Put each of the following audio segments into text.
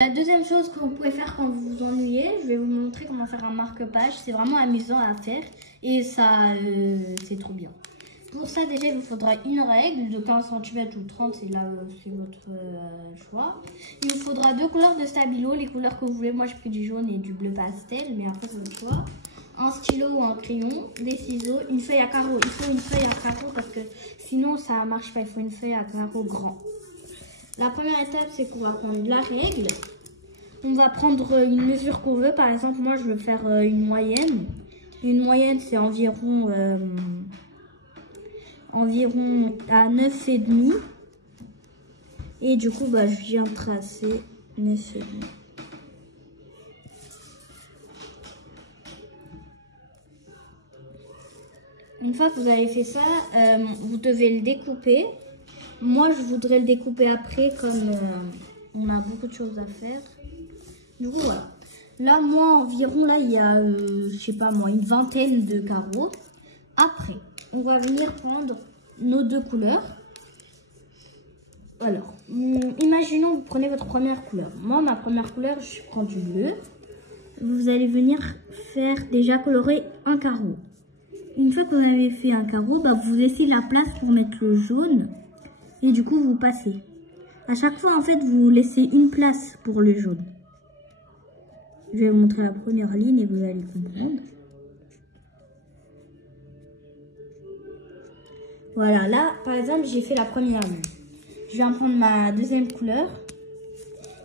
La deuxième chose que vous pouvez faire quand vous vous ennuyez, je vais vous montrer comment faire un marque-page. C'est vraiment amusant à faire et ça, c'est trop bien. Pour ça, déjà, il vous faudra une règle de 15 cm ou 30, c'est là, c'est votre choix. Il vous faudra 2 couleurs de stabilo, les couleurs que vous voulez. Moi, j'ai pris du jaune et du bleu pastel, mais après, c'est votre choix. Un stylo ou un crayon, des ciseaux, une feuille à carreaux. Il faut une feuille à carreaux parce que sinon, ça ne marche pas. Il faut une feuille à carreaux grand. La première étape, c'est qu'on va prendre la règle. On va prendre une mesure qu'on veut. Par exemple, moi, je veux faire une moyenne. Une moyenne, c'est environ à 9,5. Et du coup, je viens tracer 9,5. Une fois que vous avez fait ça, vous devez le découper. Moi, je voudrais le découper après, comme on a beaucoup de choses à faire. Du coup, voilà. Là, moi, environ, là, il y a, je sais pas moi, une vingtaine de carreaux. Après, on va venir prendre nos 2 couleurs. Alors, imaginons, vous prenez votre première couleur. Moi, ma première couleur, je prends du bleu. Vous allez venir faire déjà colorer un carreau. Une fois que vous avez fait un carreau, vous laissez la place pour mettre le jaune. Et du coup, vous passez. À chaque fois, en fait, vous laissez une place pour le jaune. Je vais vous montrer la première ligne et vous allez comprendre. Voilà, là, par exemple, j'ai fait la première ligne. Je viens prendre ma deuxième couleur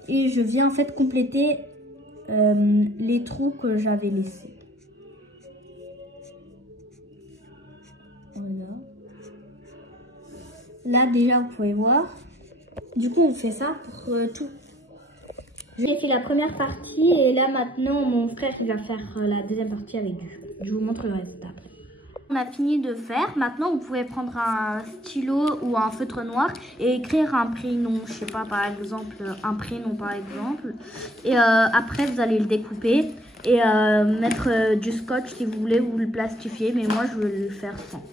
et je viens en fait compléter les trous que j'avais laissés. Voilà. Là, déjà, vous pouvez voir. Du coup, on fait ça pour tout. J'ai fait la première partie et là maintenant mon frère il va faire la deuxième partie avec lui. Je vous montre le résultat après. On a fini de faire. Maintenant vous pouvez prendre un stylo ou un feutre noir et écrire un prénom. Je sais pas, par exemple un prénom par exemple. Et après vous allez le découper et mettre du scotch si vous voulez ou le plastifier. Mais moi je veux le faire sans.